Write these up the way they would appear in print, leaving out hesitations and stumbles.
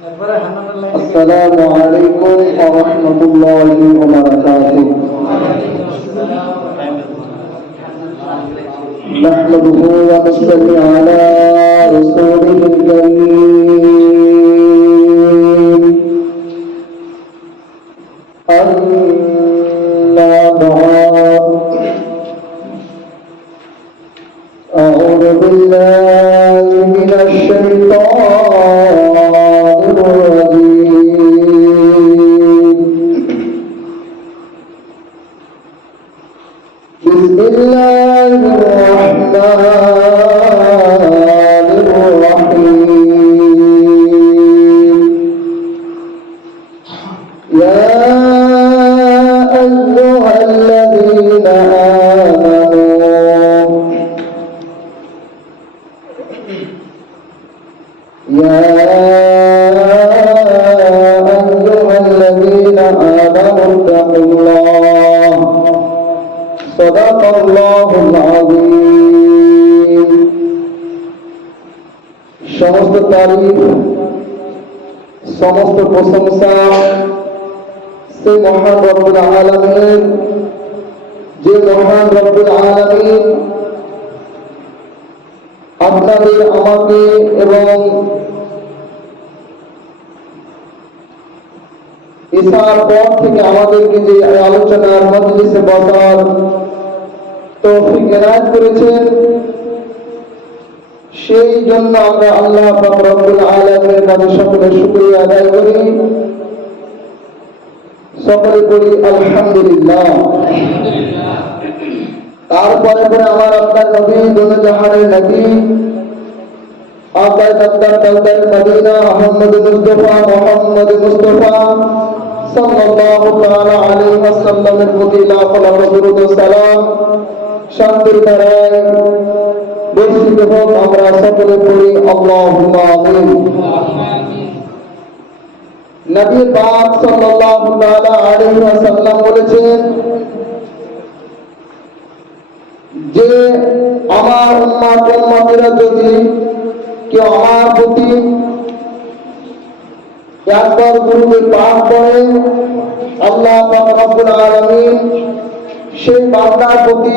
আসসালামু আলাইকুম ওয়া রাহমাতুল্লাহি ওয়া বারাকাতুহু। নাহমাদুহু ওয়া নুসাল্লি আলা রাসূলিল কারীম। আম্মা বা'দ। আউযু বিল্লাহি মিনাশ শাইতানির রাজীম। বিসমিল্লাহির রাহমানির রাহিম। ইয়া আইয়ুহাল্লাযীনা আমানু يا أيها الذين آمنوا اتقوا الله صدق الله العظيم। সমস্ত তারিফ সমস্ত প্রশংসা সে মহান রব্বুল আলামিন, যে মহান রব্বুল আলামিন আপনাদের আমাকে এবং ঈশার পর থেকে আমাদেরকে যে আলোচনার মজলিসে বসার তৌফিক এনায়েত করেছেন, সেই জন্য আমরা আল্লাহ পাক রব্বুল আলামিনের কাছে সকলে শুকরিয়া আদায় করি, সকলে করি আলহামদুলিল্লাহ। তারপরে পরে আমার আপনার নবী দোনো জাহানের নবী আকাশ আকাশ তাওতার মদিনা মুহাম্মদ মুস্তাফা সাল্লাল্লাহু তাআলা আলাইহি ওয়াসাল্লামের প্রতি লাখ লাখ দরুদ ও সালাম শান্তির ধারায় বর্ষিত হোক। আমরা সকলে পড়ি আল্লাহুম্মা আমিন। নবী পাক সাল্লাল্লাহু তাআলা আলাইহি ওয়াসাল্লাম বলেছেন যে আমার উম্মতেরা যদি কেউ আমার প্রতি একবার দুরূদ পাঠ করে, আল্লাহ পাক রব্বুল আলামিন সেই বান্দার প্রতি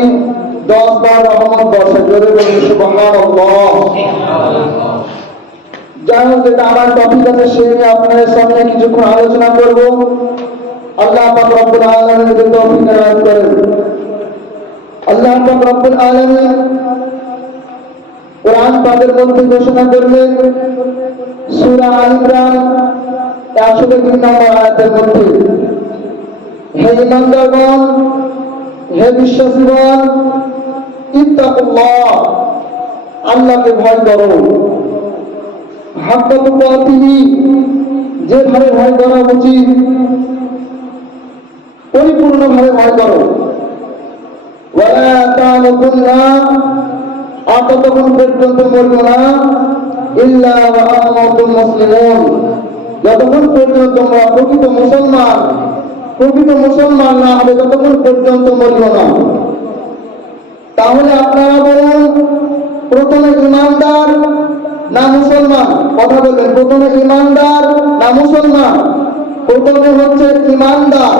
10 বার রহমত বর্ষণ করে। সুবহানাল্লাহ। যাই হোক, যেটা আমার টপিক আছে সে নিয়ে আপনাদের সামনে কিছুক্ষণ আলোচনা করব। আল্লাহ পাক রব্বুল আলামিন যদি তৌফিক এনায়েত করেন। আল্লাহ পাক রব্বুল আলামিন কোরআন পাকের মধ্যে ঘোষণা করলেন সূরা আল ইমরান 103 নম্বর আয়াতের মধ্যে, হে ঈমানদারগণ, হে বিশ্বাসীগণ, ইত্তাকুল্লাহ, আল্লাহকে ভয় করো, হাক্কা তুকাতিহি, যেভাবে ভয় করা উচিত পরিপূর্ণভাবে ভয় করো, ওয়ালা তামুতুন্না, ততক্ষণ পর্যন্ত মরবে না, ইল্লা ওয়া আনতুম মুসলিমুন, যতক্ষণ পর্যন্ত তোমরা প্রকৃত মুসলমান না হবে ততক্ষণ পর্যন্ত মরবে না। তাহলে আপনারা বলুন, প্রথমে ঈমানদার না মুসলমান? কথা বলবেন, প্রথমে ঈমানদার না মুসলমান? প্রথমে হচ্ছে ঈমানদার,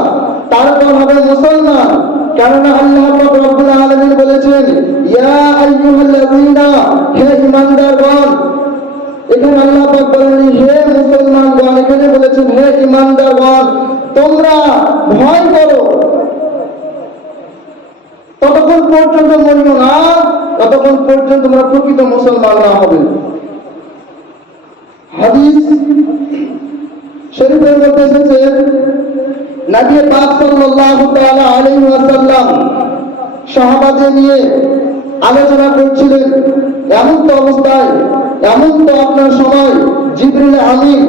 তারপর হবে মুসলমান। কেননা আল্লাহ পাক রব্বুল আলামিন বলেছেন ইয়া আইয়ুহাল্লাযীনা, হে ঈমানদারগণ। এখানে আল্লাহ পাক বলেন হে মুসলমানগণ, এখানে বলেছেন হে ঈমানদারগণ, তোমরা ভয় করো, ততক্ষণ পর্যন্ত মরিও না ততক্ষণ পর্যন্ত তোমরা প্রকৃত মুসলমান না হবে। হাদিস শরীফের মধ্যে এসেছে নবী পাক সাল্লাল্লাহু তাআলা আলাইহি ওয়াসাল্লাম সাহাবাদের নিয়ে আলোচনা করছিলেন। এমন তো অবস্থায়, এমন তো আপনার সময় জিবরিল আমিন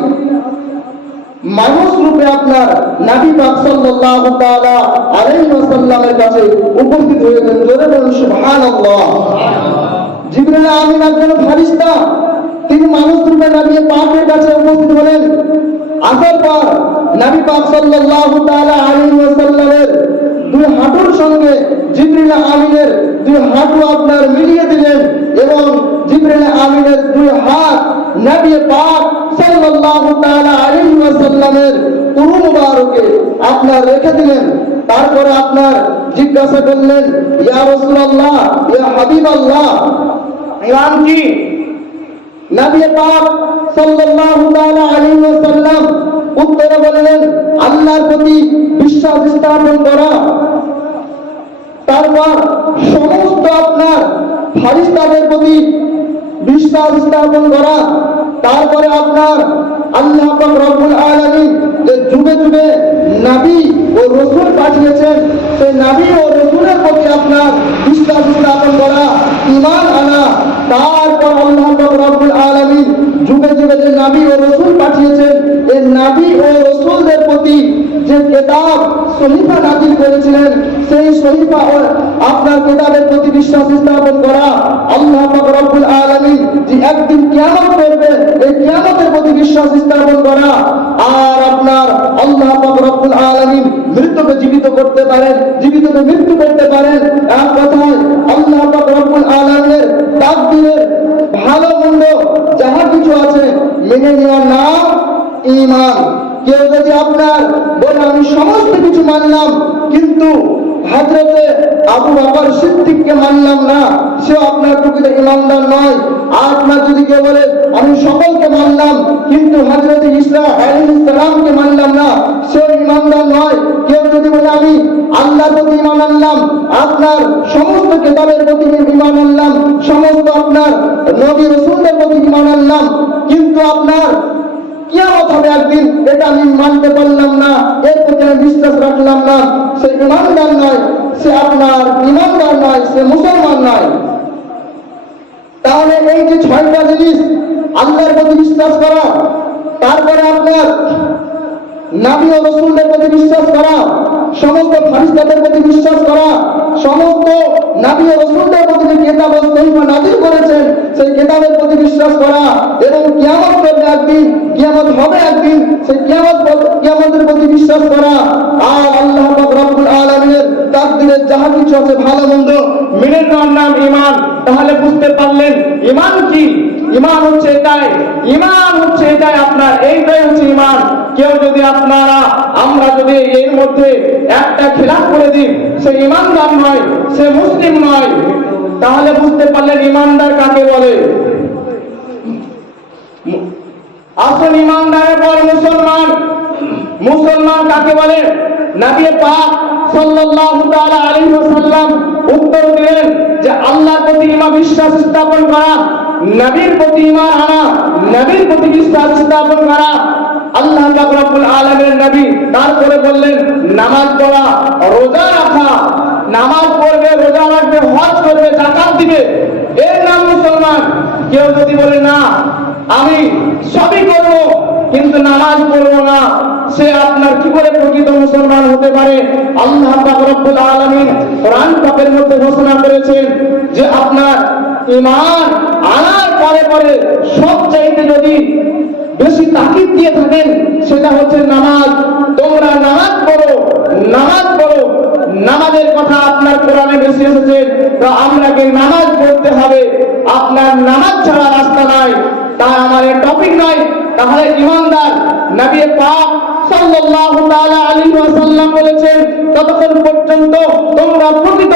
মানুষ রূপে আপনার নবী পাক সাল্লাল্লাহু তাআলা আলাইহি ওয়াসাল্লামের কাছে উপস্থিত হয়েছেন। জোরে বলুন সুবহানাল্লাহ। জিবরিল আমিন একজন ফেরেশতা, তিনি মানুষ রূপে নবী পাকের কাছে উপস্থিত হলেন। আসার পর নবী পাক সাল্লাল্লাহু তাআলা আলাইহি ওয়াসাল্লামের দুই হাঁটুর সঙ্গে জিবরিল আমিনের দুই হাঁটু আপনার মিলিয়ে দিলেন এবং জিবরিল আমিনের দুই হাত নবী পাক সাল্লাল্লাহু তাআলা আলাইহি ওয়াসাল্লামের উরু মুবারকে আপনার রেখে দিলেন। তারপরে আপনার জিজ্ঞাসা করলেন, ইয়া রাসূলুল্লাহ, ইয়া হাবিবাল্লাহ, ইমান কি? নবী পাক সাল্লাল্লাহু তাআলা আলাইহি ওয়াসাল্লাম উত্তরে বললেন, আল্লাহর প্রতি বিশ্বাস স্থাপন করা, তারপর সমস্ত আপনার ফেরেশতাদের প্রতি বিশ্বাস স্থাপন করা, তারপরে আপনার আল্লাহ পাক রব্বুল আলামিন যে যুগে যুগে নবী ও রাসূল পাঠিয়েছেন, সেই নবী ও রাসূলের প্রতি আপনার বিশ্বাস স্থাপন করা, ঈমান আনা। তারপর আল্লাহ পাক রব্বুল আলামিন যুগে যুগে যে নবী ও রাসূল পাঠিয়েছেন, এই নবী ও রাসূলদের প্রতি যে কিতাব সহিফা নাযিল করেছিলেন, সেই সহিফা ও আপনার কিতাবের প্রতি বিশ্বাস স্থাপন করা। আল্লাহ পাক রব্বুল আলামিন যে একদিন কিয়ামত করবে, এই কিয়ামতের প্রতি বিশ্বাস স্থাপন করা। আর আপনার আল্লাহ পাক রব্বুল আলামিন মৃত্যুকে জীবিত করতে পারেন, জীবিতকে মৃত্যু করতে পারেন। এক কথায় আল্লাহ পাক রব্বুল আলামিনের তাকদীরের ভালো মন্দ যাহা কিছু আছে মেনে নেওয়ার নাম ঈমান। কেউ যদি আপনার বলে আমি সমস্ত কিছু মানলাম কিন্তু হযরতে আবু বকর সিদ্দিককে মানলাম না, সে আপনার প্রকৃত ঈমানদার নয়। আর আপনার যদি কেউ বলে আমি সকলকে মানলাম কিন্তু হযরতে ঈসা আলাইহিস সালামকে মানলাম না, সে ঈমানদার নয়। কেউ যদি বলে আমি আল্লাহর প্রতি ঈমান আনলাম, আপনার সমস্ত কিতাবের প্রতি ঈমান আনলাম, সমস্ত আপনার নবী রাসূলদের প্রতি ঈমান আনলাম, কিন্তু আপনার কিয়ামত হবে একদিন, এটা আমি মানতে পারলাম না, এর প্রতি আমি বিশ্বাস রাখলাম না, সে ঈমানদার নয়, সে আপনার ঈমানদার নয়, সে মুসলমান নয়। তাহলে এই যে 6টা জিনিস, আল্লাহর প্রতি বিশ্বাস করা, তারপরে আপনার নবী ও রাসূলদের প্রতি বিশ্বাস করা, সমস্ত ফেরেশতাদের প্রতি বিশ্বাস করা, সমস্ত নবী ও রাসূলদের প্রতি যে কিতাব ও সহিফা নাযিল করেছেন সেই কিতাবের প্রতি বিশ্বাস করা, এবং কিয়ামত করবে একদিন, কিয়ামত হবে একদিন, সেই কিয়ামতের প্রতি বিশ্বাস করা। আর আল্লাহ পাক রব্বুল আলামিনের তাকদীরের যাহা কিছু আছে ভালো মন্দ মেনে নেওয়ার নাম ঈমান। তাহলে বুঝতে পারলেন ঈমান কি? ঈমান হচ্ছে এটাই, ঈমান হচ্ছে এটাই, আপনার এইটাই হচ্ছে ঈমান। কেউ যদি আমরা যদি এর মধ্যে একটা খেলাফ করে দিই, সে ঈমানদার নয়, সে মুসলিম নয়। তাহলে বুঝতে পারলেন ঈমানদার কাকে বলে। আসল ঈমানদারের পর মুসলমান। মুসলমান কাকে বলে? নবী পাক সাল্লাল্লাহু তাআলা আলাইহি ওয়াসাল্লাম উত্তর দিলেন যে আল্লাহর প্রতি ঈমান বিশ্বাস স্থাপন করা, নবীর প্রতি ঈমান আনা, নবীর প্রতি বিশ্বাস স্থাপন করা। আল্লাহ পাক রব্বুল আলামিনের নবী তারপরে বললেন নামাজ পড়া, রোজা রাখা। নামাজ পড়বে, রোজা রাখবে, হজ করবে, যাকাত দিবে, এর নাম মুসলমান। কেউ যদি বলে না আমি সবই করব কিন্তু নামাজ পড়বো না, সে আপনার কি করে প্রকৃত মুসলমান হতে পারে? আল্লাহ পাক রব্বুল আলামিন কোরআন পাকের মধ্যে ঘোষণা করেছেন যে আপনার ঈমান আনার পরে পরে সবচাইতে যদি বেশি তাকিদ দিয়ে থাকেন সেটা হচ্ছে নামাজ। তোমরা নামাজ পড়ো, নামাজ পড়ো। নামাজের কথা আপনার কোরআনে বেশি এসেছে, তো আপনাকে নামাজ পড়তে হবে, আপনার নামাজ ছাড়া রাস্তা নাই। তাই আমার এই টপিক নয়। তাহলে ঈমানদার নবী পাক সাল্লাল্লাহু তাআলা আলাইহি ওয়াসাল্লাম বলেছেন ততক্ষণ পর্যন্ত তোমরা প্রকৃত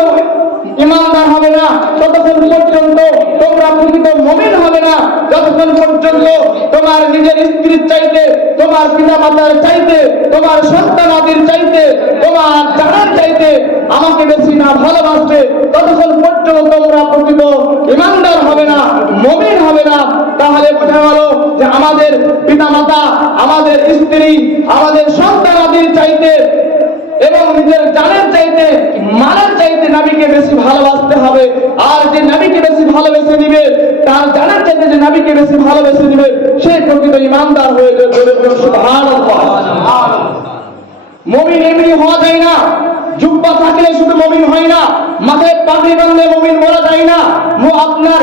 ঈমানদার হবে না, ততক্ষণ পর্যন্ত তোমরা প্রকৃত মুমিন হবে না, যতক্ষণ পর্যন্ত তোমার নিজের স্ত্রীর চাইতে, তোমার পিতামাতার চাইতে, তোমার সন্তানাদির চাইতে, তোমার জানার চাইতে আমাকে বেশি না ভালোবাসবে, ততক্ষণ পর্যন্ত তোমরা প্রকৃত ঈমানদার হবে না, মুমিন হবে না। তাহলে বোঝা গেল যে আমাদের পিতামাতা, আমাদের স্ত্রী, আমাদের সন্তানাদির চাইতে এবং নিজের জানের চাইতে, মালের চাইতে নবীকে বেশি ভালোবাসতে হবে। আর যে নবীকে বেশি ভালোবেসে নিবে, তার জানের চাইতে যে নবীকে বেশি ভালোবেসে নিবে, সে প্রকৃত ঈমানদার হয়ে যাবে। সুবহানাল্লাহ। মুমিন এমনি হওয়া যায় না, জুব্বা থাকলে শুধু মুমিন হয় না, মাথায় পাগড়ি বাঁধলে মুমিন বলা যায় না, আপনার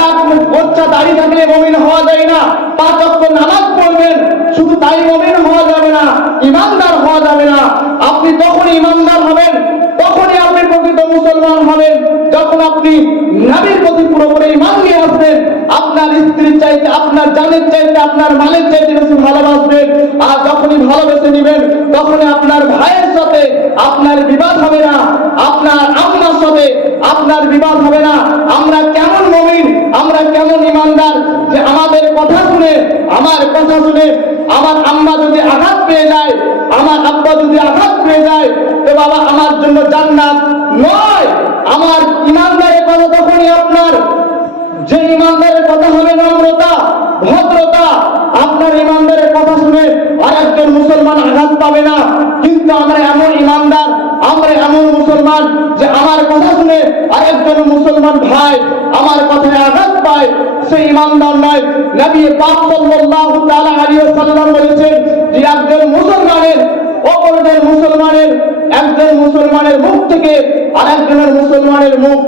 এক বচ্চা দাড়ি থাকলে মুমিন হওয়া যায় না, 5 ওয়াক্ত নামাজ পড়বেন শুধু তাই মুমিন হওয়া যাবে না, ঈমানদার হওয়া যাবে না। আপনি তখনই ঈমানদার হবেন, তখনই আপনি প্রকৃত মুসলমান হবেন যখন আপনি নবীর প্রতি পুরোপুরি ঈমান নিয়ে আসবেন, আপনার স্ত্রীর চাইতে, আপনার জানের চাইতে, আপনার মালের চাইতে বেশি ভালোবাসবেন। আর যখনই ভালোবেসে নিবেন তখনই আপনার ভাইয়ের সাথে আপনার বিবাদ হবে না, আপনার আম্মার সাথে আপনার বিবাদ হবে না। আমরা কেমন মুমিন, আমরা কেমন ইমানদার যে আমাদের কথা শুনে, আমার কথা শুনে আমার আম্মা যদি আঘাত পেয়ে যায়, আমার আব্বা যদি আঘাত পেয়ে যায়, তো বাবা আমার জন্য জান্নাত নয়। আমার ইমানদারের কথা তখনই আপনার, যে ইমানদারের কথা হবে নম্রতা, ভদ্রতা, আপনার ইমানদারের কথা শুনে আরেকজন মুসলমান আঘাত পাবে না। কিন্তু আমরা এমন ইমানদার, আমরা এমন মুসলমান যে আমার কথা শুনে আরেকজন মুসলমান ভাই আমার কথায় আঘাত পায়, সেই ইমানদার নয়। নবী পাক সাল্লাল্লাহু তাআলা আলাইহি ওয়াসাল্লাম বলেছেন যে একজন মুসলমানের, অপরজন মুসলমানের, একজন মুসলমানের মুখ থেকে আরেকজনের মুসলমানের মুখ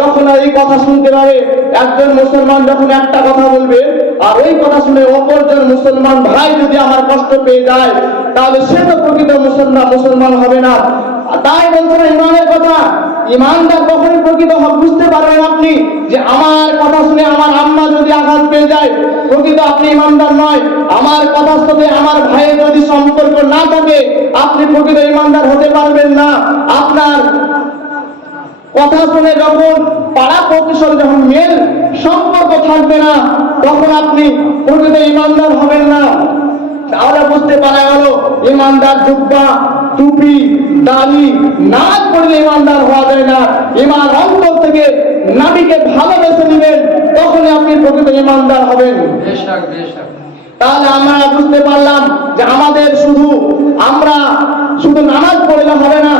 যখন এই কথা শুনতে পাবে, একজন মুসলমান যখন একটা কথা বলবে আর ওই কথা শুনে অপরজন মুসলমান ভাই যদি আমার কষ্ট পেয়ে যায়, তাহলে সে তো প্রকৃত মুসলমান হবে না। তাই বলছেন ইমানের কথা, ইমানদার কখনই প্রকৃত বুঝতে পারবেন আপনি যে আমার কথা শুনে আমার আম্মা যদি আঘাত পেয়ে যায়, প্রকৃত আপনি ইমানদার নয়। আমার কথার সাথে আমার ভাইয়ের যদি সম্পর্ক না থাকে, আপনি প্রকৃত ইমানদার হতে পারবেন না। আপনার কথা শুনে যখন পাড়া প্রতিশোধ যখন মেল সম্পর্ক থাকবে না, তখন আপনি প্রকৃত ইমানদার হবেন না। তাহলে বুঝতে পারা গেল ইমানদার জুব্বা, টুপি, দাড়ি, নাচ করলে ইমানদার হওয়া যায় না। ইমান অন্তর থেকে নবীকে ভালোবেসে নেবেন, তখনই আপনি প্রকৃত ইমানদার হবেন। তাহলে আমরা বুঝতে পারলাম যে আমাদের আমরা শুধু নামাজ পড়লে হবে না,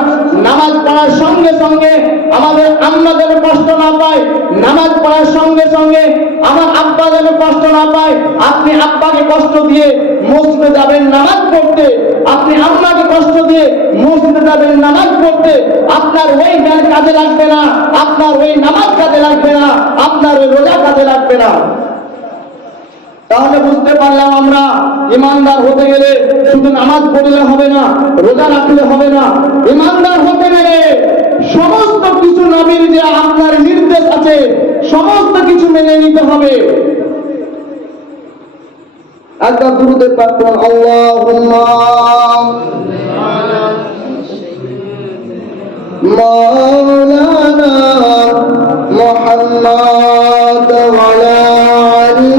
নামাজ পড়ার সঙ্গে সঙ্গে আমাদের আম্মা যেন কষ্ট না পায়, নামাজ পড়ার সঙ্গে সঙ্গে আমার আব্বা যেন কষ্ট না পায়। আপনি আব্বাকে কষ্ট দিয়ে মসজিদে যাবেন নামাজ পড়তে, আপনি আম্মাকে কষ্ট দিয়ে মসজিদে যাবেন নামাজ পড়তে, আপনার ওই জ্ঞান কাজে লাগবে না, আপনার ওই নামাজ কাজে লাগবে না, আপনার ওই রোজা কাজে লাগবে না। তাহলে বুঝতে পারলাম আমরা ইমানদার হতে গেলে শুধু নামাজ পড়লে হবে না, রোজা রাখলে হবে না। ইমানদার হতে গেলে সমস্ত কিছু নবীর যে আপনার নির্দেশ আছে সমস্ত কিছু মেনে নিতে হবে। একটা দুরূদের পাঠ করুন, আল্লাহুম্মা মাওলানা মুহাম্মাদ ওয়া আলা আলি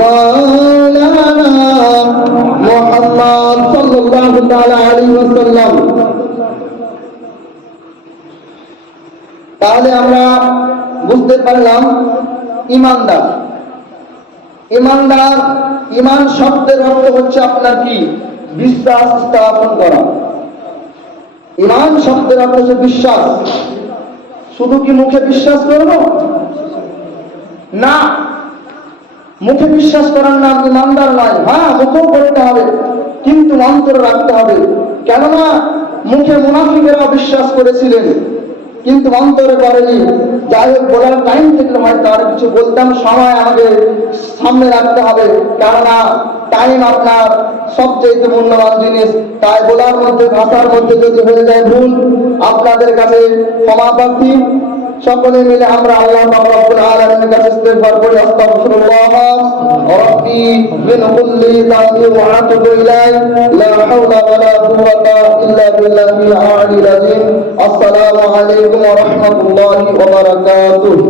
মাওলানা মুহাম্মদ সাল্লাল্লাহু তাআলা আলাইহি ওয়াসাল্লাম। তাহলে আমরা বুঝতে পারলাম ইমানদার। ইমানদার, ইমান শব্দের অর্থ হচ্ছে আপনার কি? বিশ্বাস স্থাপন করা। ইমান শব্দের অর্থ হচ্ছে বিশ্বাস। শুধু কি মুখে বিশ্বাস করব? না, মুখে বিশ্বাস করার নাম ইমানদার নয়। হ্যাঁ, মুখেও করতে হবে কিন্তু অন্তরে রাখতে হবে। কেননা মুখে মুনাফিকেরা বিশ্বাস করেছিলেন কিন্তু অন্তরে করেনি। যাই হোক, বলার টাইম থাকলে হয়তো আর কিছু বলতাম, সময় আমাকে সামনে রাখতে হবে, কেননা টাইম আপনার সবচেয়ে মূল্যবান জিনিস। তাই বলার মধ্যে, ভাষার মধ্যে যদি হয়ে যায় ভুল, আপনাদের কাছে ক্ষমা প্রার্থী। সকলে মিলে আমরা আল্লাহ রাব্বুল আলামিনের কাছে ইস্তিগফার করি, আস্তাগফিরুল্লাহ রাব্বি মিন কুল্লি যামবি ওয়া আতুবু ইলাইহি লা হাওলা ওয়া লা কুওয়াতা ইল্লা বিল্লাহিল আলিয়্যিল আযীম। আসসালামু আলাইকুম ওয়া রাহমাতুল্লাহি ওয়া বারাকাতুহু।